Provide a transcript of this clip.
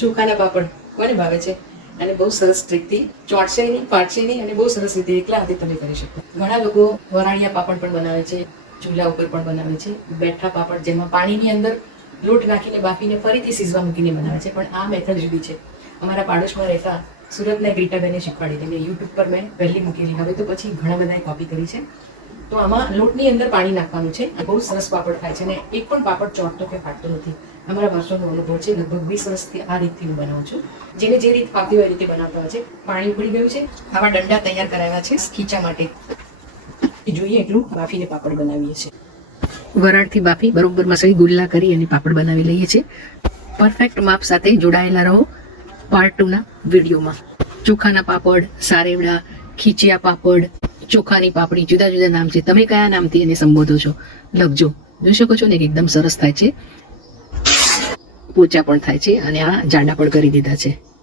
ચોખાના પાપડ કોને ભાવે છે? અને બહુ સરસ ટ્રીકથી ચોટશે નહીં ફાટશે નહીં અને બહુ સરસ રીતે એકલા હાથે તમે કરી શકો. ઘણા લોકો વરાણિયા પાપડ પણ બનાવે છે, ચૂલા ઉપર પણ બનાવે છે, બેઠા પાપડ જેમાં પાણીની અંદર લોટ નાખીને બાફીને ફરીથી સીઝવા મૂકીને બનાવે છે. પણ આ મેથડ જુદી છે. અમારા પાડોશમાં રહેતા સુરતના ગ્રીટાબેને શીખવાડી હતી. યુટ્યુબ પર મેં પહેલી મૂકેલી. હવે તો પછી ઘણા બધાએ કોપી કરી છે. તો આમાં લોટની અંદર પાણી નાખવાનું છે. બહુ સરસ પાપડ થાય છે અને એક પણ પાપડ ચોંટતો કે ફાટતો નથી. અમારા વર્ષોનો અનુભવ છે, લગભગ વીસ વર્ષથી આ રીતથી હું બનાવું છું. જેને જે રીત ફાવતી હોય એ રીતે બનાવતા હોય છે. પાણી ઉકળી ગયું છે. આવા દંડા તૈયાર કરાવ્યા છે ખીચા માટે. જોઈએ એટલું બાફીને પાપડ બનાવીએ છીએ. વરાળથી બાફી બરોબર મસળી ગુલ્લા કરી અને પાપડ બનાવી લઈએ છીએ. પરફેક્ટ માપ સાથે જોડાયેલા રહો પાર્ટ ટુના વિડીયોમાં ચોખાના પાપડ, સારેવડા, ખીચિયા પાપડ ચોખાની પાપડી જુદા જુદા નામ છે. તમે કયા નામથી એને સંબોધો છો? લખજો. જોઈ શકો છો ને એકદમ સરસ થાય છે. પોચા પણ થાય છે અને આ જાડા પણ કરી દીધા છે.